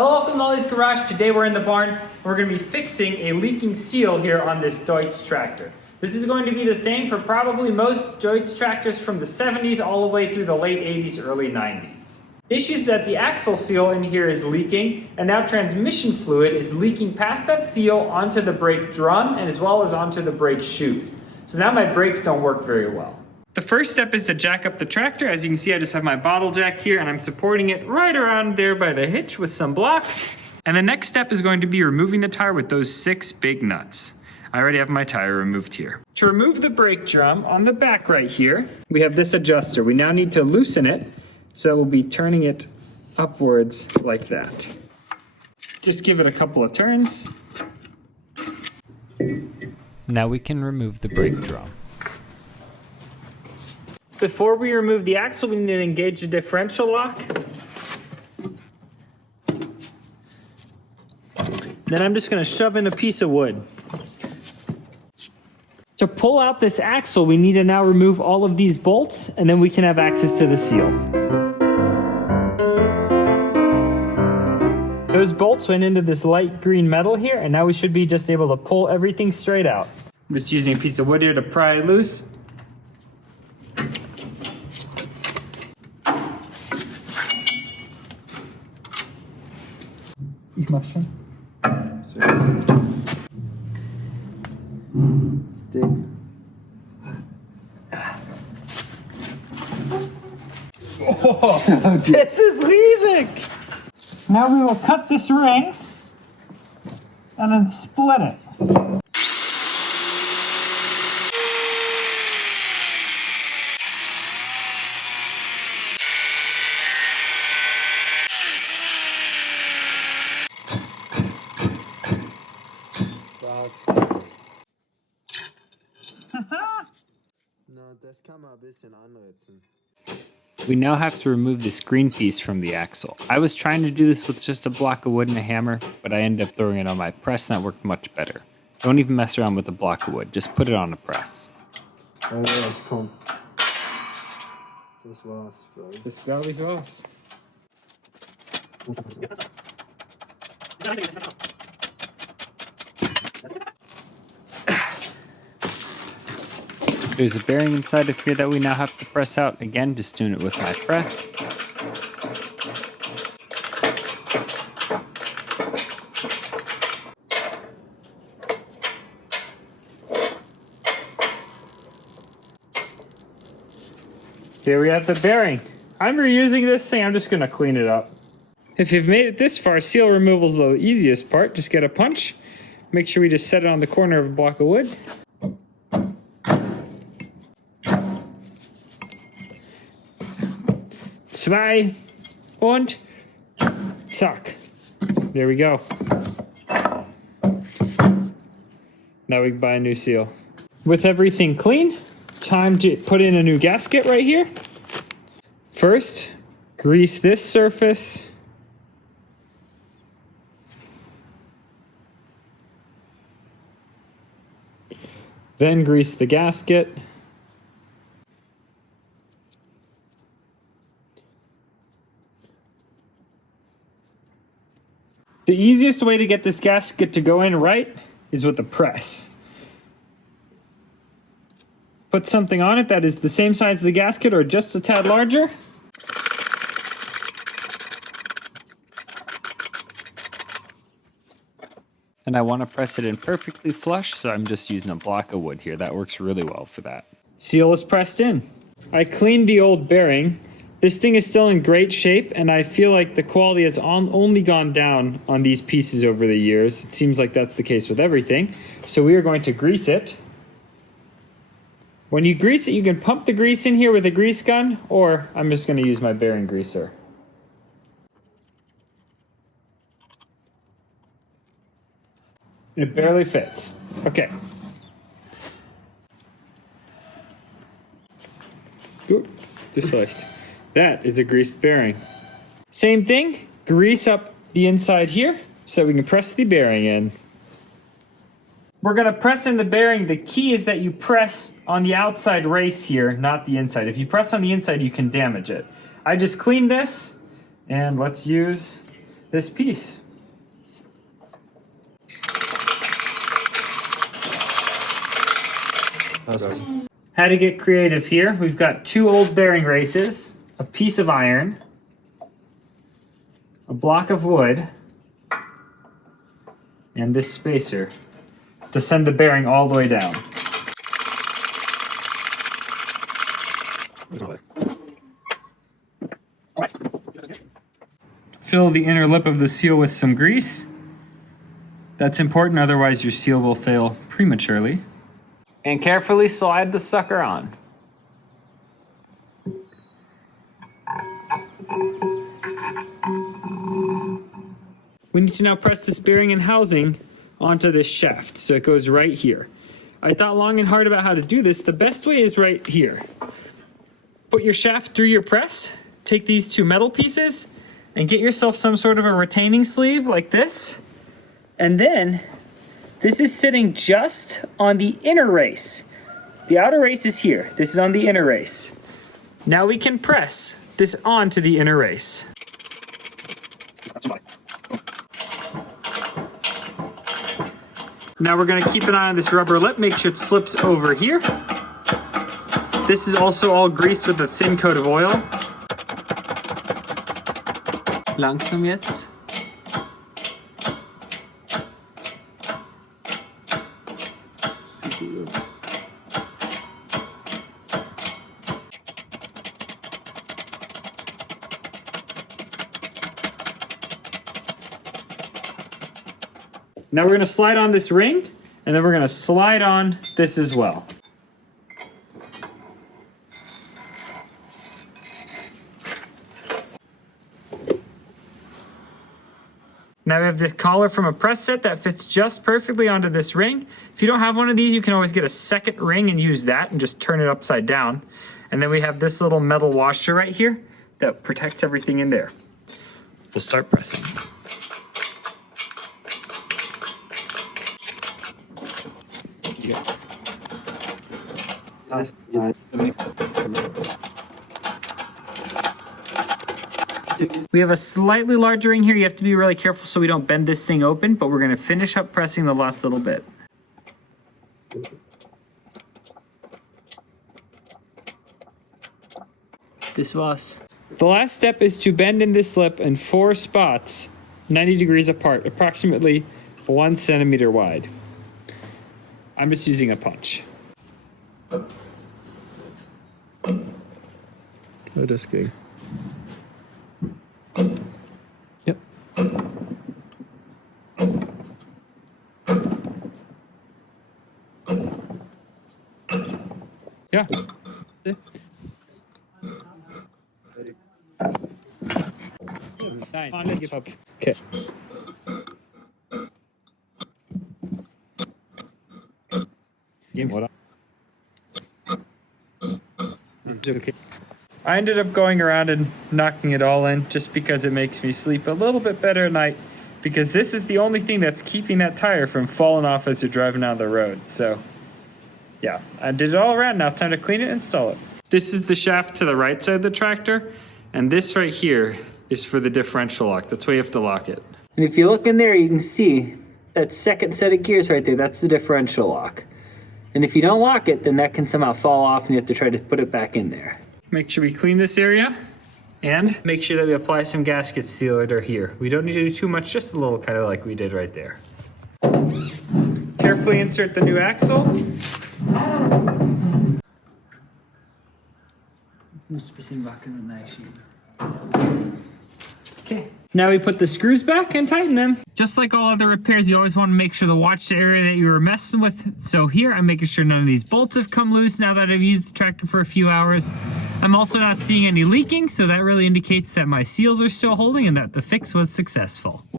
Hello, welcome to Ollie's Garage. Today we're in the barn and we're going to be fixing a leaking seal here on this Deutz tractor. This is going to be the same for probably most Deutz tractors from the 70s all the way through the late 80s, early 90s. The issue is that the axle seal in here is leaking, and now transmission fluid is leaking past that seal onto the brake drum and as well as onto the brake shoes. So now my brakes don't work very well. The first step is to jack up the tractor. As you can see, I just have my bottle jack here and I'm supporting it right around there by the hitch with some blocks. And the next step is going to be removing the tire with those 6 big nuts. I already have my tire removed here. To remove the brake drum on the back right here, we have this adjuster. We now need to loosen it, so we'll be turning it upwards like that. Just give it a couple of turns. Now we can remove the brake drum. Before we remove the axle, we need to engage the differential lock. Then I'm just going to shove in a piece of wood. To pull out this axle, we need to now remove all of these bolts, and then we can have access to the seal. Those bolts went into this light green metal here, and now we should be just able to pull everything straight out. I'm just using a piece of wood here to pry it loose. Ich mach schon. So. Stick. Oh, this is riesig! Now we will cut this ring and then split it. No, das kann man ein bisschen anritzen. We now have to remove this green piece from the axle. I was trying to do this with just a block of wood and a hammer, but I ended up throwing it on my press and that worked much better. Don't even mess around with a block of wood, just put it on a press. Oh ja, es kommt. Das war's, glaube ich. Das glaube ich war's. There's a bearing inside of here that we now have to press out. Again, just doing it with my press. Here we have the bearing. I'm reusing this thing, I'm just gonna clean it up. If you've made it this far, seal removal is the easiest part. Just get a punch. Make sure we just set it on the corner of a block of wood. Zwei und zack. There we go. Now we can buy a new seal. With everything clean, time to put in a new gasket right here. First, grease this surface. Then grease the gasket. The easiest way to get this gasket to go in right is with a press. Put something on it that is the same size as the gasket or just a tad larger. And I want to press it in perfectly flush, so I'm just using a block of wood here. That works really well for that. Seal is pressed in. I cleaned the old bearing. This thing is still in great shape, and I feel like the quality has only gone down on these pieces over the years. It seems like that's the case with everything. So we are going to grease it. When you grease it, you can pump the grease in here with a grease gun, or I'm just going to use my bearing greaser. It barely fits. Okay. Good. Das reicht. That is a greased bearing. Same thing, grease up the inside here so we can press the bearing in. We're gonna press in the bearing. The key is that you press on the outside race here, not the inside. If you press on the inside, you can damage it. I just cleaned this, and let's use this piece. Had to get creative here. We've got 2 old bearing races, a piece of iron, a block of wood, and this spacer to send the bearing all the way down. Fill the inner lip of the seal with some grease. That's important, otherwise your seal will fail prematurely. And carefully slide the sucker on. We need to now press this bearing and housing onto this shaft, so it goes right here. I thought long and hard about how to do this. The best way is right here. Put your shaft through your press, take these 2 metal pieces, and get yourself some sort of a retaining sleeve like this. And then, this is sitting just on the inner race. The outer race is here. This is on the inner race. Now we can press this onto the inner race. Now we're going to keep an eye on this rubber lip, make sure it slips over here. This is also all greased with a thin coat of oil. Langsam jetzt. Now we're going to slide on this ring, and then we're going to slide on this as well. Now we have this collar from a press set that fits just perfectly onto this ring. If you don't have one of these, you can always get a second ring and use that and just turn it upside down. And then we have this little metal washer right here that protects everything in there. We'll start pressing. We have a slightly larger ring here. You have to be really careful so we don't bend this thing open, but we're going to finish up pressing the last little bit. This was. The last step is to bend in this lip in 4 spots, 90 degrees apart, approximately 1 centimeter wide. I'm just using a punch. Oh, das ging. Yep. Yeah. Nein, give up. Okay. Okay. I ended up going around and knocking it all in just because it makes me sleep a little bit better at night, because this is the only thing that's keeping that tire from falling off as you're driving down the road. So yeah, I did it all around. Now time to clean it and install it. This is the shaft to the right side of the tractor, and this right here is for the differential lock. That's why you have to lock it. And if you look in there, you can see that second set of gears right there. That's the differential lock. And if you don't lock it, then that can somehow fall off and you have to try to put it back in there. Make sure we clean this area and make sure that we apply some gasket sealer here. We don't need to do too much, just a little, kind of like we did right there. Carefully insert the new axle. Okay. Now we put the screws back and tighten them. Just like all other repairs, you always want to make sure to watch the area that you were messing with. So here, I'm making sure none of these bolts have come loose now that I've used the tractor for a few hours. I'm also not seeing any leaking, so that really indicates that my seals are still holding and that the fix was successful.